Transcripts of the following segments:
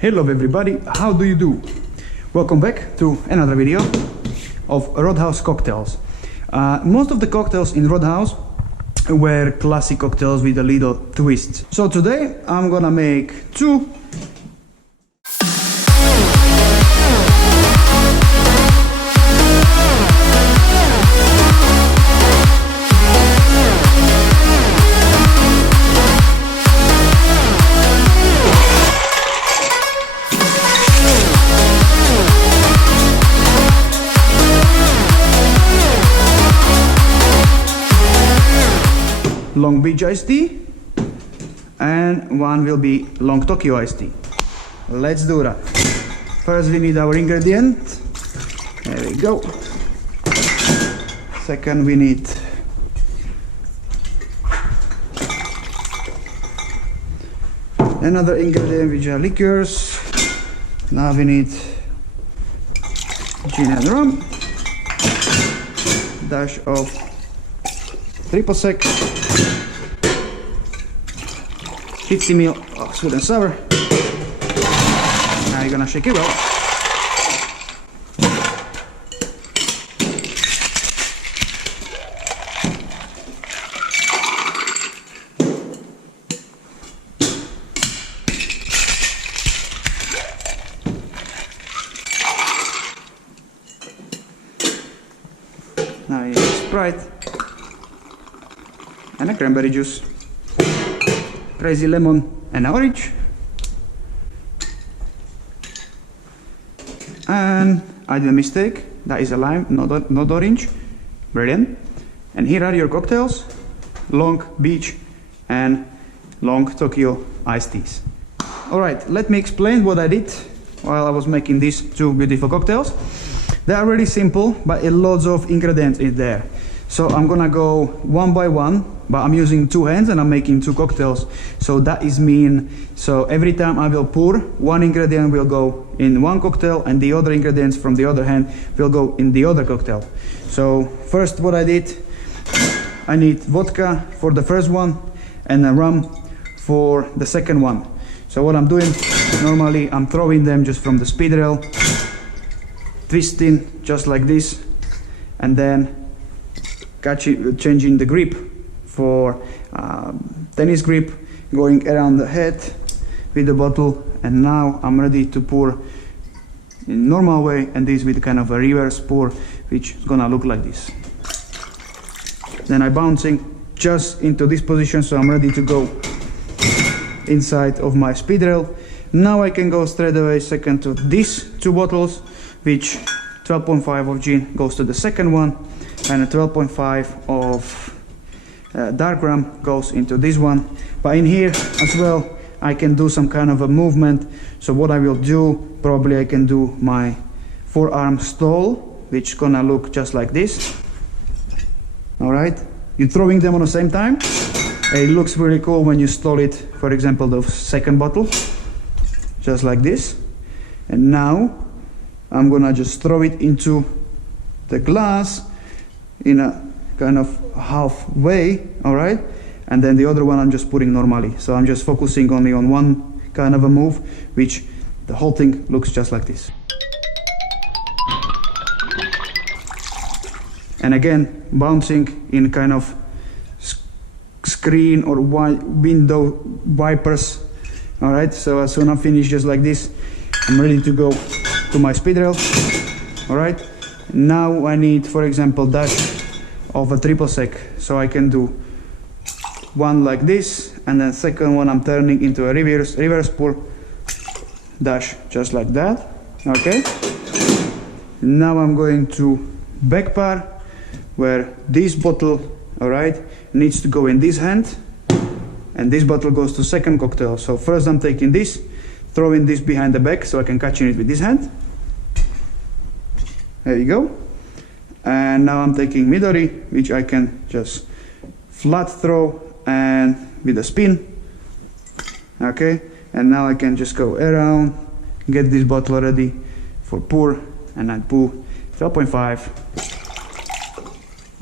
Hello everybody, how do you do? Welcome back to another video of Roadhouse cocktails. Most of the cocktails in Roadhouse were classic cocktails with a little twist. So today I'm gonna make two Long Beach iced tea and one will be Long Tokyo iced tea. Let's do that. First we need our ingredients. There we go. Second we need another ingredient which are liqueurs. Now we need gin and rum, dash of triple sec, 50 ml of sweet and sour. Now you're gonna shake it well. Now you need Sprite and a cranberry juice, crazy lemon and orange, and I did a mistake, that is a lime, not orange. Brilliant. And here are your cocktails: Long Beach and Long Tokyo iced teas. Alright, let me explain what I did while I was making these two beautiful cocktails. They are really simple, but a lots of ingredients in there. So I'm gonna go one by one, but I'm using two hands and I'm making two cocktails. So that is mean, so every time I will pour, one ingredient will go in one cocktail and the other ingredients from the other hand will go in the other cocktail. So first what I did, I need vodka for the first one and a rum for the second one. So what I'm doing, normally I'm throwing them just from the speed rail, twisting just like this, and then changing the grip for tennis grip, going around the head with the bottle, and now I'm ready to pour in normal way, and this with kind of a reverse pour, which is gonna look like this. Then I'm bouncing just into this position, so I'm ready to go inside of my speed rail. Now I can go straight away second to these two bottles, which 12.5 of gin goes to the second one, and a 12.5 of dark rum goes into this one. But in here as well I can do some kind of a movement. So what I will do, probably I can do my forearm stall, which gonna look just like this. Alright, you're throwing them on the same time. It looks really cool when you stall it, for example the second bottle, just like this. And now I'm gonna just throw it into the glass in a kind of halfway, all right? And then the other one I'm just putting normally. So I'm just focusing only on one kind of a move, which the whole thing looks just like this. And again, bouncing in kind of screen or window wipers, all right? So as soon as I finish just like this, I'm ready to go to my speed rail, all right? Now I need, for example, dash of a triple sec, so I can do one like this, and then second one I'm turning into a reverse pour, dash just like that. Okay. Now I'm going to back par, where this bottle, all right, needs to go in this hand, and this bottle goes to second cocktail. So first I'm taking this, throwing this behind the back so I can catch it with this hand. There you go. And now I'm taking Midori, which I can just flat throw and with a spin. Okay, and now I can just go around, get this bottle ready for pour, and I pour 12.5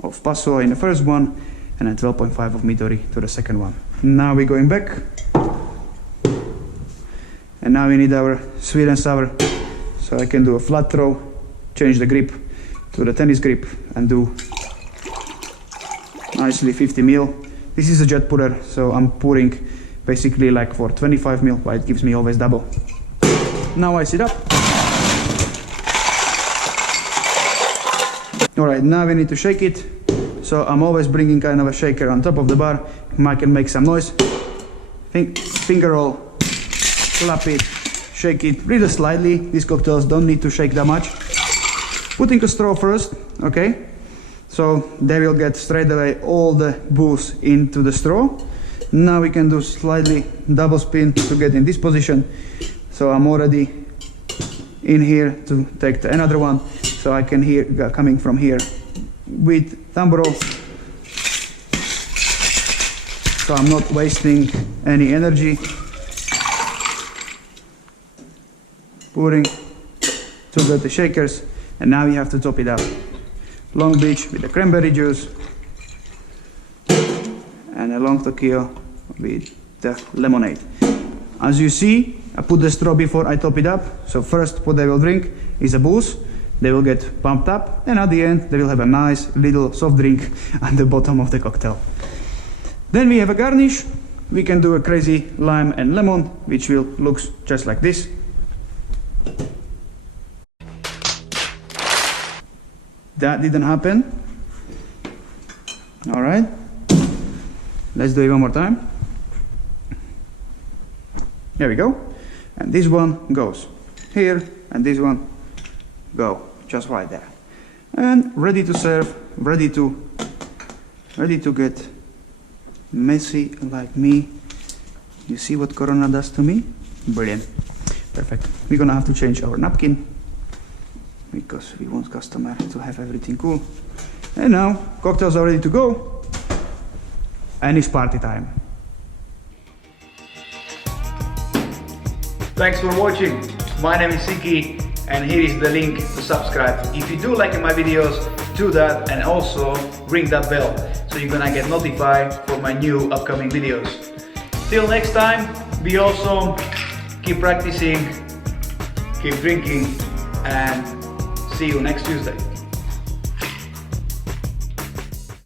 of Passoa in the first one, and then 12.5 of Midori to the second one. Now we're going back, And now we need our sweet and sour. So I can do a flat throw, change the grip to the tennis grip and do nicely 50 mil. This is a jet putter, so I'm pouring basically like for 25 mil, but it gives me always double. Now I sit up. Alright, now we need to shake it. So I'm always bringing kind of a shaker on top of the bar. I can make some noise. Finger roll, clap it, shake it really slightly. These cocktails don't need to shake that much. Putting a straw first, okay? So they will get straight away all the booze into the straw. Now we can do slightly double spin to get in this position. So I'm already in here to take another one. So I can hear coming from here with thumb roll. So I'm not wasting any energy. Pouring to get the shakers. And now we have to top it up. Long Beach with the cranberry juice. And a long Tokyo with the lemonade. As you see, I put the straw before I top it up. So first what they will drink is a booze. They will get pumped up, and at the end they will have a nice little soft drink at the bottom of the cocktail. Then we have a garnish. We can do a crazy lime and lemon, which will look just like this. That didn't happen. All right, let's do it one more time. There we go. And this one goes here, and this one go just right there. And ready to serve, ready to get messy like me. You see what Corona does to me? Brilliant. Perfect. We're gonna have to change our napkin because we want customer to have everything cool. And now cocktails are ready to go, and it's party time. Thanks for watching. My name is Sikky, and here is the link to subscribe. If you do like my videos, do that, and also ring that bell so you're gonna get notified for my new upcoming videos. Till next time, be awesome, keep practicing, keep drinking, and see you next Tuesday.